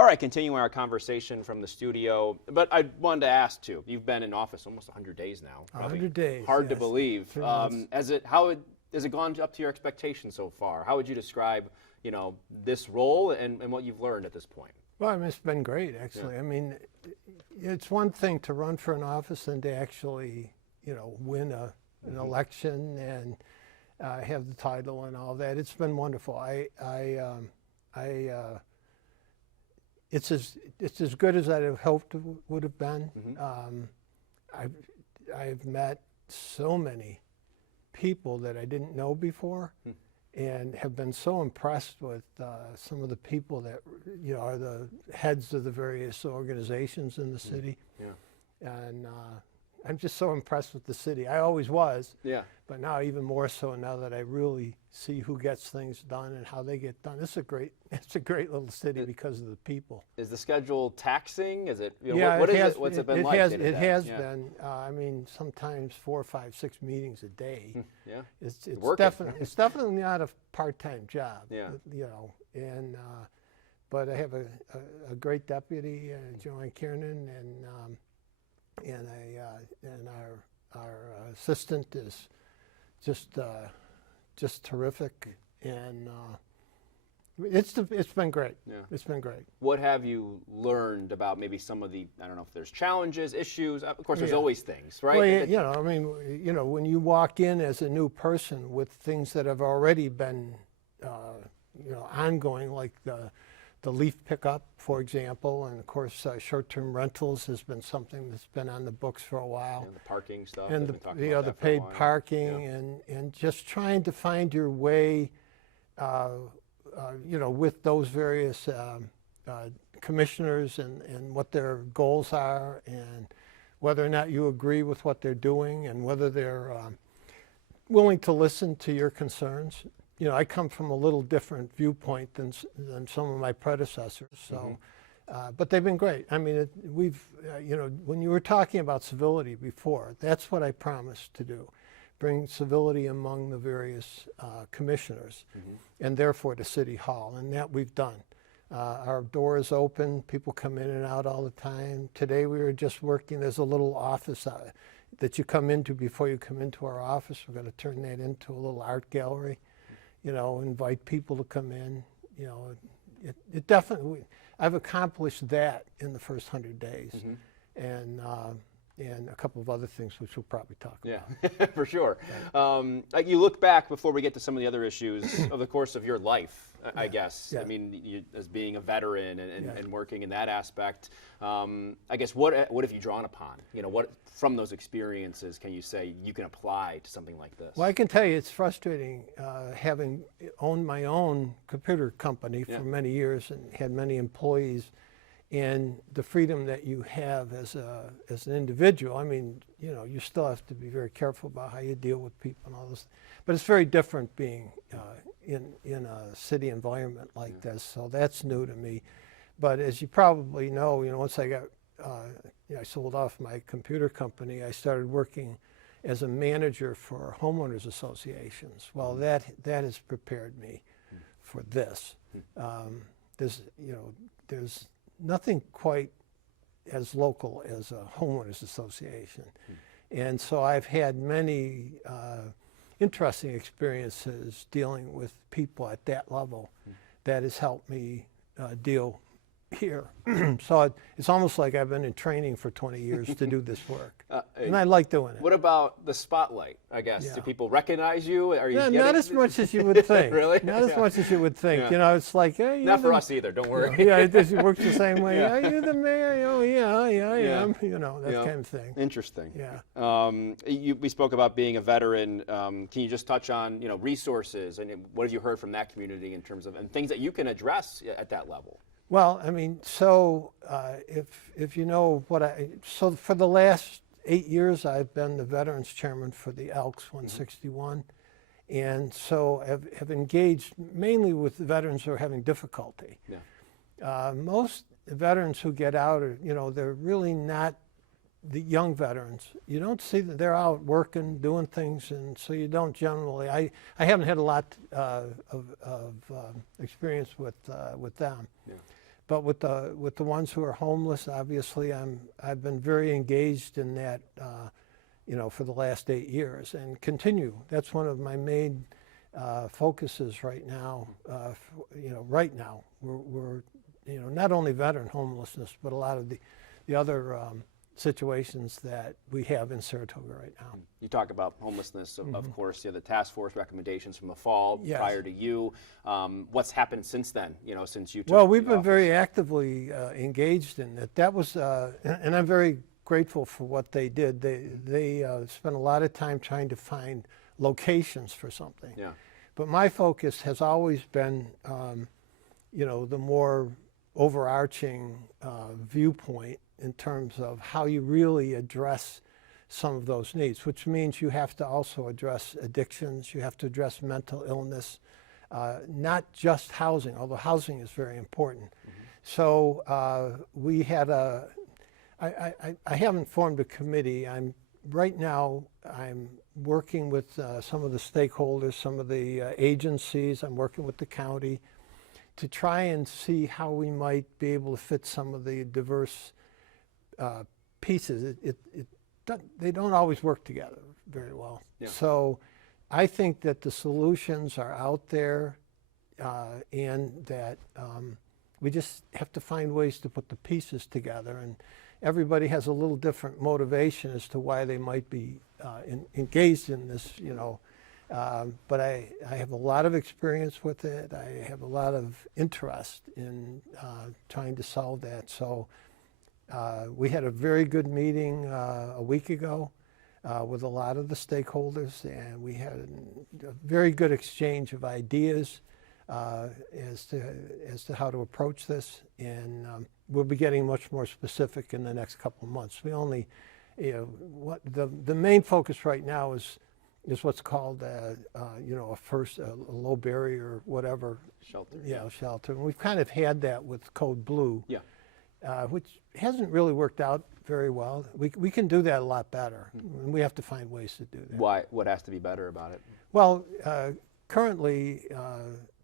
All right, continuing our conversation from the studio, but I wanted to ask too. You've been in office almost 100 days now. 100 days. Hard to yes. believe. 3 months. Has it gone up to your expectations so far? How would you describe, this role and what you've learned at this point? Well, I mean, it's been great, actually. Yeah. I mean, it's one thing to run for an office and to actually, win an election and have the title and all that. It's been wonderful. It's as good as I'd have hoped it would have been. I've met so many people that I didn't know before, and have been so impressed with some of the people that are the heads of the various organizations in the city. Yeah. And I'm just so impressed with the city. I always was. Yeah. But now even more so now that I really see who gets things done and how they get done. It's a great little city because of the people. Is the schedule taxing? Is it? Yeah, What's it been like? It has been. I mean, sometimes 4, 5, 6 meetings a day. Yeah. It's working. it's definitely not a part-time job. Yeah. And but I have a great deputy, Joanne Kiernan, and our assistant is just terrific, and it's been great. Yeah. It's been great. What have you learned about maybe some of the, I don't know if there's challenges, issues? Of course, there's Yeah. always things, right? Well, I mean, when you walk in as a new person with things that have already been, ongoing, like the leaf pickup, for example, and of course, short-term rentals has been something that's been on the books for a while. And the parking stuff. And we've been talking about the that for a paid while. parking, Yeah. and just trying to find your way, with those various commissioners and what their goals are, and whether or not you agree with what they're doing, and whether they're willing to listen to your concerns. I come from a little different viewpoint than some of my predecessors, so. But they've been great. I mean, when you were talking about civility before, that's what I promised to do, bring civility among the various commissioners, and therefore to City Hall, and that we've done. Our door is open. People come in and out all the time. Today we were just working. There's a little office that you come into before you come into our office. We're going to turn that into a little art gallery. Invite people to come in. It definitely. I've accomplished that in the first 100 days, and a couple of other things which we'll probably talk about. Yeah, for sure. You look back before we get to some of the other issues of the course of your life, I guess. Yeah. I mean, as being a veteran and, Yeah. and working in that aspect, I guess what have you drawn upon? What from those experiences can you say you can apply to something like this? Well, I can tell you it's frustrating having owned my own computer company for many years and had many employees, and the freedom that you have as an individual. I mean, you still have to be very careful about how you deal with people and all this, but it's very different being in a city environment like this. So that's new to me. But as you probably know, once I got I sold off my computer company, I started working as a manager for homeowners associations. Well, that has prepared me for this. There's nothing quite as local as a homeowners association. And so I've had many interesting experiences dealing with people at that level that has helped me deal here. So it's almost like I've been in training for 20 years to do this work. And I like doing it. What about the spotlight, I guess? Yeah. Do people recognize you? Are you Not as much as you would think. Really? Not as much as you would think. Yeah. It's like, hey, Not for us either, don't worry. Yeah, it works the same way. Yeah. Are you the mayor? Oh, yeah, I Yeah. am. That kind of thing. Interesting. Yeah. We spoke about being a veteran. Can you just touch on resources and what have you heard from that community in terms of and things that you can address at that level? Well, I mean, so if you know so for the last 8 years, I've been the Veterans Chairman for the Elks 161, and so have engaged mainly with the veterans who are having difficulty. Yeah. Most veterans who get out are, they're really not the young veterans. You don't see that they're out working, doing things, and so you don't generally. I haven't had a lot of experience with them. Yeah. But with the ones who are homeless, obviously, I've been very engaged in that, for the last 8 years, and continue. That's one of my main focuses right now. Right now, we're not only veteran homelessness, but a lot of the other situations that we have in Saratoga right now. You talk about homelessness, of course, the task force recommendations from the fall Yes. prior to you. What's happened since then, since you took Well, we've the been office? very actively engaged in it. That was, and I'm very grateful for what they did. They spent a lot of time trying to find locations for something. Yeah. But my focus has always been, the more overarching viewpoint in terms of how you really address some of those needs, which means you have to also address addictions, you have to address mental illness, not just housing, although housing is very important. So we had I haven't formed a committee. Right now I'm working with some of the stakeholders, some of the agencies. I'm working with the county to try and see how we might be able to fit some of the diverse pieces. They don't always work together very well. Yeah. So I think that the solutions are out there, and that we just have to find ways to put the pieces together. And everybody has a little different motivation as to why they might be engaged in this, but I have a lot of experience with it. I have a lot of interest in trying to solve that. So we had a very good meeting a week ago with a lot of the stakeholders, and we had a very good exchange of ideas as to how to approach this. And we'll be getting much more specific in the next couple of months. We only, what the main focus right now is what's called a low barrier, whatever. Shelter. Yeah, shelter. And we've kind of had that with Code Blue. Yeah. Which hasn't really worked out very well. We can do that a lot better, and we have to find ways to do that. Why? What has to be better about it? Well, currently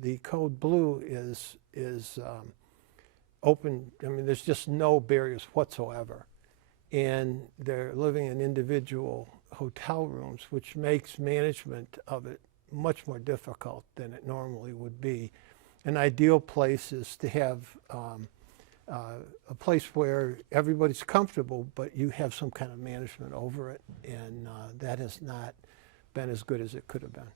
the Code Blue is open. I mean, there's just no barriers whatsoever, and they're living in individual hotel rooms, which makes management of it much more difficult than it normally would be. An ideal place is to have a place where everybody's comfortable, but you have some kind of management over it, and that has not been as good as it could have been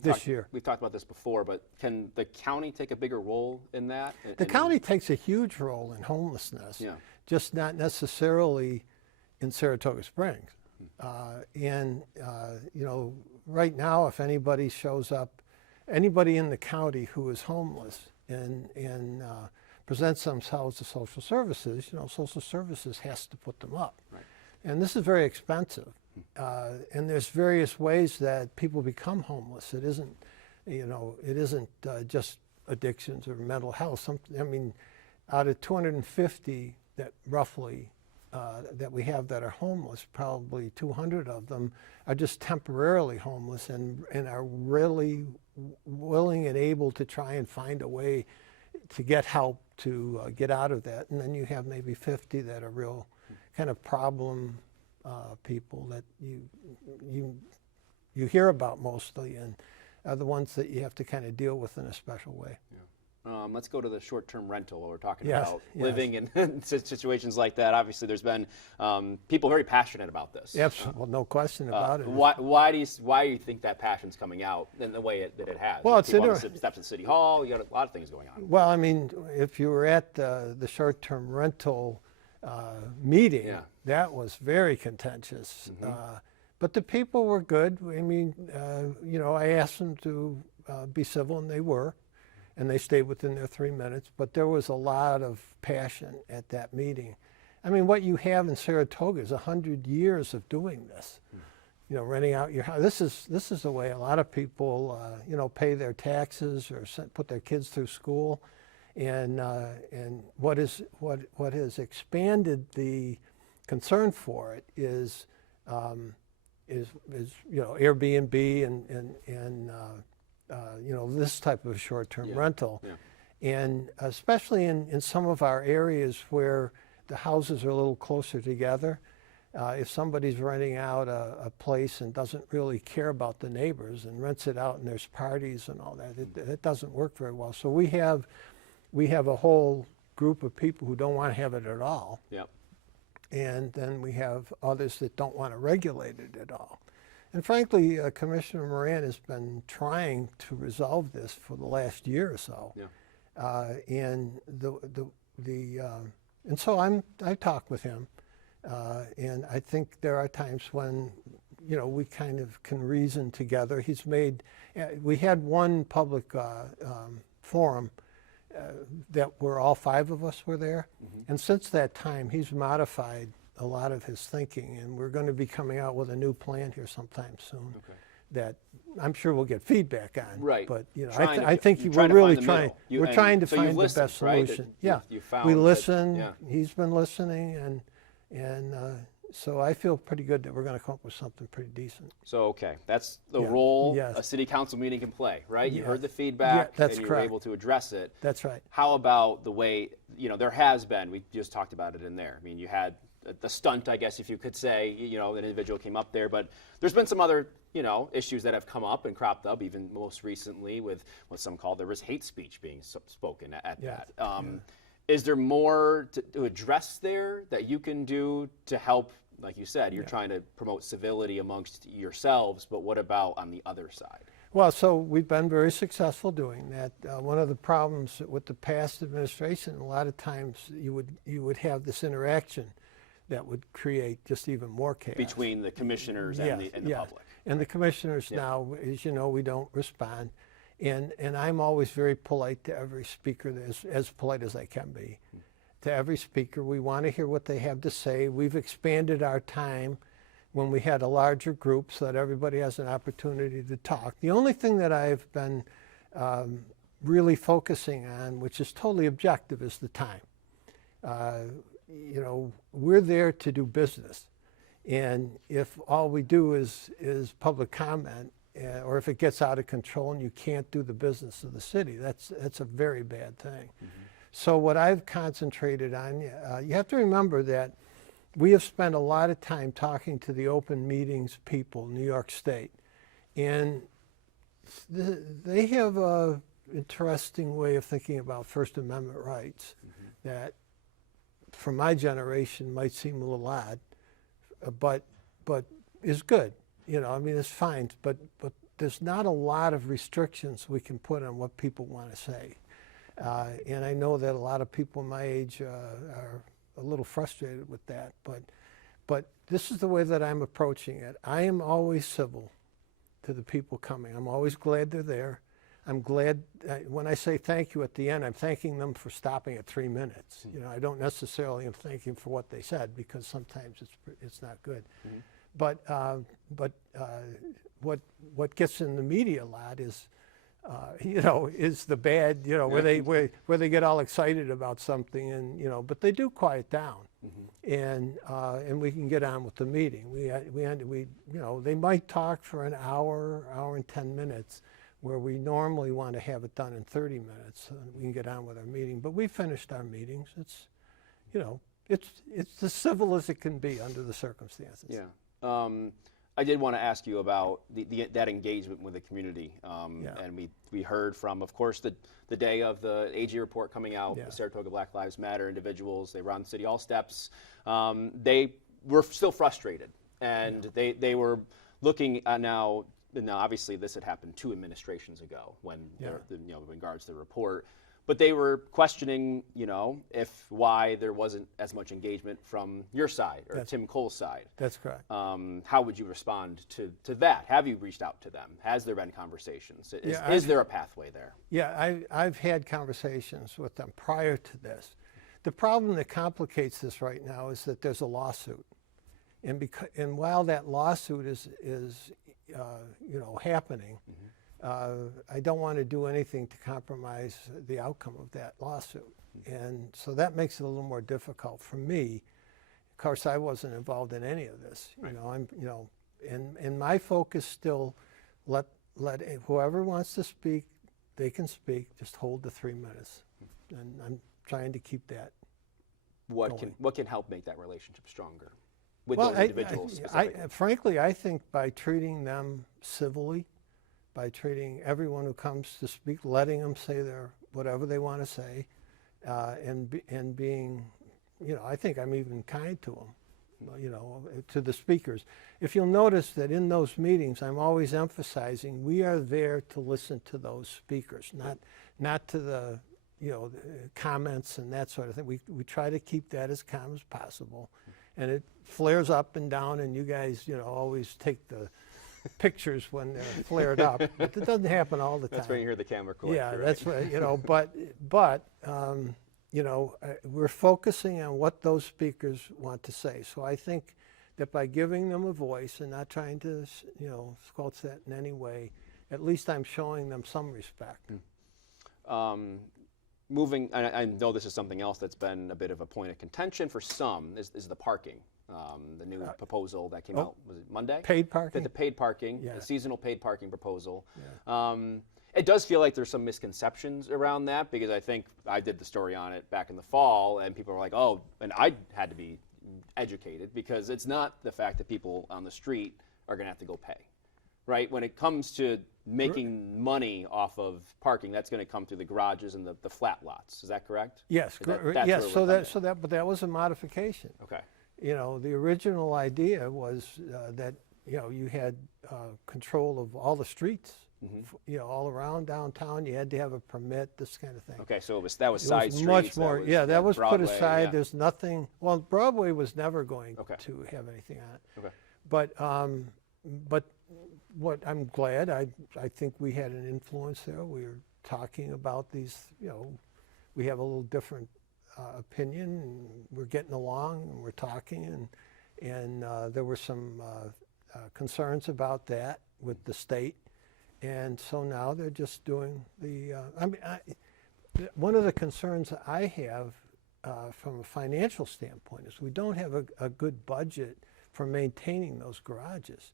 this year. We've talked about this before, but can the county take a bigger role in that? The county takes a huge role in homelessness, Yeah. just not necessarily in Saratoga Springs. Right now, if anybody shows up, anybody in the county who is homeless and presents themselves to social services, social services has to put them up. Right. And this is very expensive. And there's various ways that people become homeless. It isn't, just addictions or mental health. Out of 250 that roughly that we have that are homeless, probably 200 of them are just temporarily homeless and are really willing and able to try and find a way to get help to get out of that. And then you have maybe 50 that are real kind of problem people that you hear about mostly, and are the ones that you have to kind of deal with in a special way. Yeah. Let's go to the short-term rental. We're talking Yes, about yes. living in situations like that. Obviously, there's been people very passionate about this. Absolutely, well, no question about it. Why do you think that passion's coming out in the way that it has? Well, it's people on the steps at City Hall. You got a lot of things going on. Well, if you were at the short-term rental meeting, Yeah. that was very contentious. But the people were good. I asked them to be civil, and they were. And they stayed within their 3 minutes. But there was a lot of passion at that meeting. What you have in Saratoga is 100 years of doing this. Renting out your house. This is the way a lot of people, pay their taxes or put their kids through school. And what has expanded the concern for it is Airbnb and this type of short-term rental. Yeah. And especially in some of our areas where the houses are a little closer together, if somebody's renting out a place and doesn't really care about the neighbors and rents it out and there's parties and all that, it doesn't work very well. So we have a whole group of people who don't want to have it at all. Yep. And then we have others that don't want to regulate it at all. And frankly, Commissioner Moran has been trying to resolve this for the last year or so. Yeah. And so I talk with him, and I think there are times when, we kind of can reason together. We had one public forum that where all 5 of us were there, and since that time he's modified a lot of his thinking, and we're going to be coming out with a new plan here sometime soon. Okay. That I'm sure we'll get feedback on. Right. But I think we're really trying. We're trying to find the best solution. Yeah. We listen. Yeah. He's been listening, and so I feel pretty good that we're going to come up with something pretty decent. So okay, that's the role Yes. a city council meeting can play, right? You Yes. heard the feedback, that's and you correct. were able to address it. That's right. How about the way there has been? We just talked about it in there. I mean, you had the stunt, I guess, if you could say. An individual came up there, but there's been some other issues that have come up and cropped up, even most recently with what some call there was hate speech being spoken at Yeah. that. Is there more to address there that you can do to help? Like you said, you're trying to promote civility amongst yourselves, but what about on the other side? Well, so we've been very successful doing that. One of the problems with the past administration, a lot of times you would have this interaction that would create just even more chaos. Between the commissioners and the public. And the commissioners now, as you know, we don't respond. And I'm always very polite to every speaker, as polite as I can be. To every speaker, we want to hear what they have to say. We've expanded our time when we had a larger group so that everybody has an opportunity to talk. The only thing that I've been really focusing on, which is totally objective, is the time. We're there to do business. And if all we do is public comment, or if it gets out of control and you can't do the business of the city, that's a very bad thing. So what I've concentrated on, you have to remember that we have spent a lot of time talking to the open meetings people in New York State. And they have an interesting way of thinking about First Amendment rights that, for my generation, might seem a little odd, but is good. It's fine. But there's not a lot of restrictions we can put on what people want to say. And I know that a lot of people my age are a little frustrated with that, but this is the way that I'm approaching it. I am always civil to the people coming. I'm always glad they're there. I'm glad when I say thank you at the end, I'm thanking them for stopping at 3 minutes. I don't necessarily am thanking them for what they said, because sometimes it's not good. But what gets in the media a lot is is the bad, where they get all excited about something, and but they do quiet down, and we can get on with the meeting. They might talk for an hour and 10 minutes, where we normally want to have it done in 30 minutes, so we can get on with our meeting. But we finished our meetings. It's as civil as it can be under the circumstances. Yeah. I did want to ask you about that engagement with the community, and we heard from, of course, the day of the AG report coming out, the Saratoga Black Lives Matter individuals. They were on City Hall steps. They were still frustrated, and they were looking at now. Obviously, this had happened 2 administrations ago when in regards to the report. But they were questioning, why there wasn't as much engagement from your side or Tim Cole's side. That's correct. How would you respond to that? Have you reached out to them? Has there been conversations? Is there a pathway there? Yeah, I've had conversations with them prior to this. The problem that complicates this right now is that there's a lawsuit, and while that lawsuit is happening. I don't want to do anything to compromise the outcome of that lawsuit. And so that makes it a little more difficult for me. Of course, I wasn't involved in any of this. And my focus still, let whoever wants to speak, they can speak, just hold the 3 minutes. and I'm trying to keep that What going. can help make that relationship stronger with those individuals specifically? Frankly, I think by treating them civilly, by treating everyone who comes to speak, letting them say whatever they want to say, and being, I think I'm even kind to them, to the speakers. If you'll notice that in those meetings, I'm always emphasizing we are there to listen to those speakers, not to the the comments and that sort of thing. We try to keep that as calm as possible, and it flares up and down, and you guys always take the pictures when they're flared up, but it doesn't happen all the time. That's where you hear the camera click. Yeah, right? that's right. But we're focusing on what those speakers want to say. So I think that by giving them a voice and not trying to squelch that in any way, at least I'm showing them some respect. Moving, I know this is something else that's been a bit of a point of contention for some, is the parking. The new proposal that came out, was it Monday? Paid parking? The paid parking, Yeah. the seasonal paid parking proposal. Yeah. It does feel like there's some misconceptions around that, because I think I did the story on it back in the fall, and people were like, oh, and I had to be educated, because it's not the fact that people on the street are going to have to go pay, right? When it comes to making money off of parking, that's going to come through the garages and the flat lots. Is that correct? Yes, yes. But that was a modification. Okay. The original idea was that you had control of all the streets, all around downtown. You had to have a permit, this kind of thing. Okay, so that was side streets. Much more. That was Broadway, put aside. yeah. There's nothing. Well, Broadway was never going to have anything on it. Okay. But what I'm glad, I think we had an influence there. We were talking about these. We have a little different opinion, and we're getting along, and we're talking, and there were some concerns about that with the state, and so now they're just doing the. One of the concerns I have from a financial standpoint is we don't have a good budget for maintaining those garages,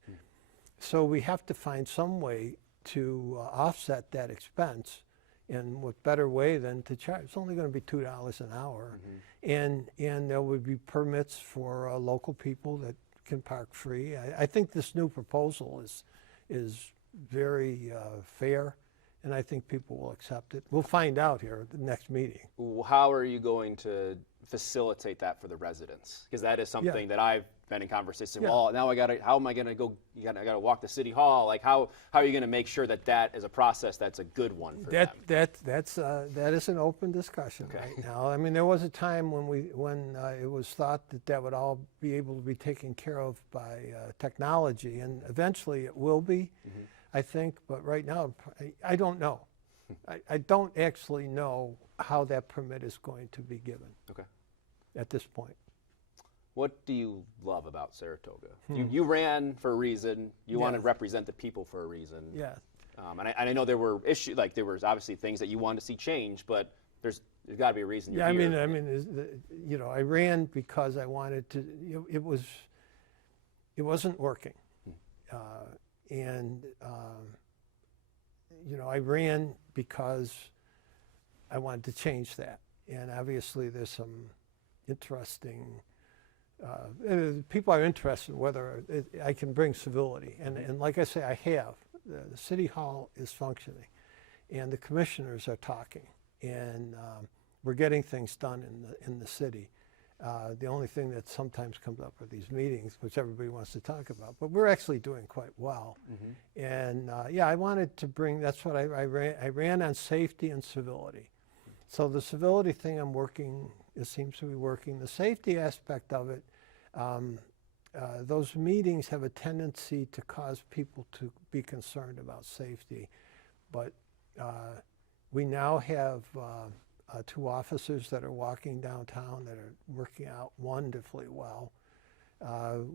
so we have to find some way to offset that expense. And what better way than to charge? It's only going to be $2 an hour, and there would be permits for local people that can park free. I think this new proposal is very fair, and I think people will accept it. We'll find out here at the next meeting. How are you going to facilitate that for the residents? Because that is something that I've been in conversation. Yeah. Well, now how am I going to go? I got to walk to City Hall. Like how are you going to make sure that is a process that's a good one for them? That is an open discussion right now. I mean, there was a time when it was thought that would all be able to be taken care of by technology, and eventually it will be, I think. But right now, I don't know. I don't actually know how that permit is going to be given. Okay. At this point. What do you love about Saratoga? You ran for a reason. You want to represent the people for a reason. Yeah. And I know there were issues, like there was obviously things that you wanted to see change, but there's got to be a reason you're here. I mean, I ran because I wanted to. It wasn't working, and I ran because I wanted to change that. And obviously, there's some interesting. People are interested in whether I can bring civility, and like I say, I have. The City Hall is functioning, and the commissioners are talking, and we're getting things done in the city. The only thing that sometimes comes up are these meetings, which everybody wants to talk about, but we're actually doing quite well. And I wanted to bring. That's what I ran. I ran on safety and civility. So the civility thing I'm working. It seems to be working. The safety aspect of it, those meetings have a tendency to cause people to be concerned about safety. But we now have 2 officers that are walking downtown that are working out wonderfully well.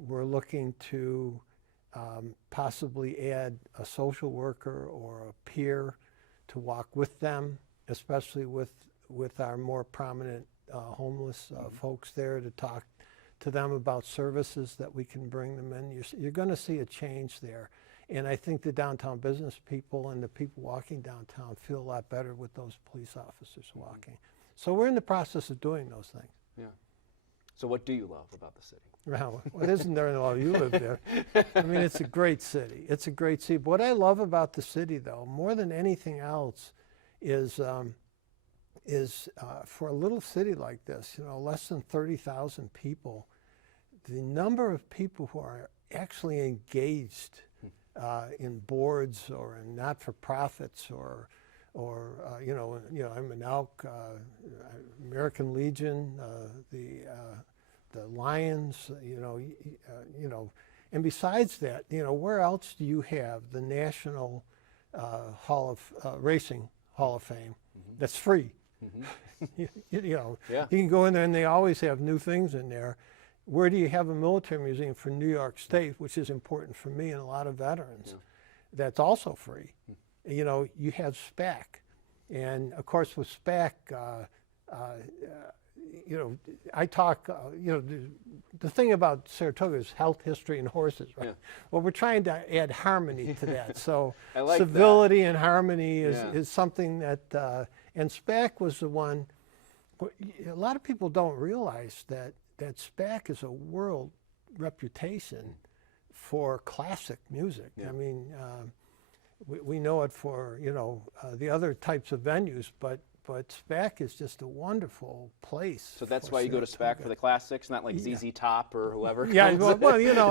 We're looking to possibly add a social worker or a peer to walk with them, especially with our more prominent homeless folks there, to talk to them about services that we can bring them in. You're going to see a change there. And I think the downtown business people and the people walking downtown feel a lot better with those police officers walking. So we're in the process of doing those things. Yeah. So what do you love about the city? Well, what isn't there in law? You live there. I mean, it's a great city. It's a great city. What I love about the city, though, more than anything else, is for a little city like this, you know, less than 30,000 people, the number of people who are actually engaged in boards or in not-for-profits or I'm an ALC, American Legion, the Lions, and besides that, where else do you have the National Racing Hall of Fame that's free? Yeah. You can go in there and they always have new things in there. Where do you have a military museum for New York State, which is important for me and a lot of veterans, that's also free? You have SPAC. And of course with SPAC, I talk, the thing about Saratoga is health, history, and horses, right? Yeah. Well, we're trying to add harmony to that. So like civility and harmony is something that, and SPAC was the one, a lot of people don't realize that SPAC is a world reputation for classic music. Yeah. I mean, we know it for, the other types of venues, but SPAC is just a wonderful place. So that's why you go to SPAC for the classics, not like ZZ Top or whoever. Yeah, well,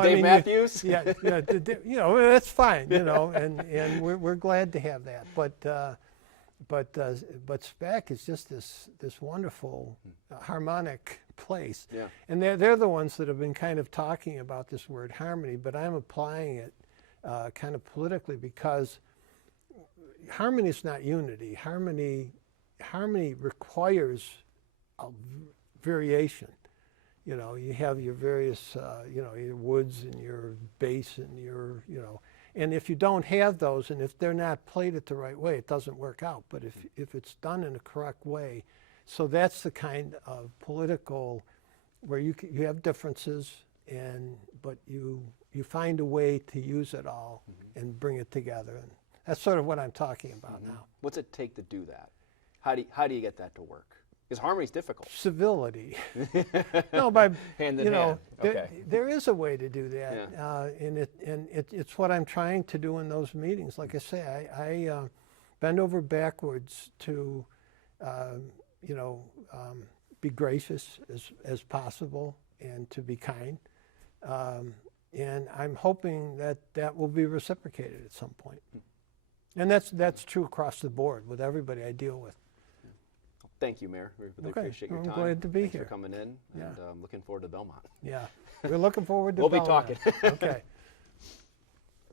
Dave Matthews. That's fine, and we're glad to have that. But SPAC is just this wonderful harmonic place. Yeah. And they're the ones that have been kind of talking about this word harmony, but I'm applying it kind of politically because harmony is not unity. Harmony requires a variation. You have your various, your woods and your bass and your, and if you don't have those and if they're not played it the right way, it doesn't work out. But if it's done in a correct way, so that's the kind of political where you have differences, but you find a way to use it all and bring it together. And that's sort of what I'm talking about now. What's it take to do that? How do you get that to work? Because harmony's difficult. Civility. No, by hand in hand. Okay. There is a way to do that, and it's what I'm trying to do in those meetings. Like I say, I bend over backwards to, be gracious as possible and to be kind, and I'm hoping that will be reciprocated at some point. And that's true across the board with everybody I deal with. Thank you, Mayor. We really appreciate your time. I'm glad to be Thanks here. for coming in, and looking forward to Belmont. Yeah, we're looking forward to We'll Belmont. be talking. Okay.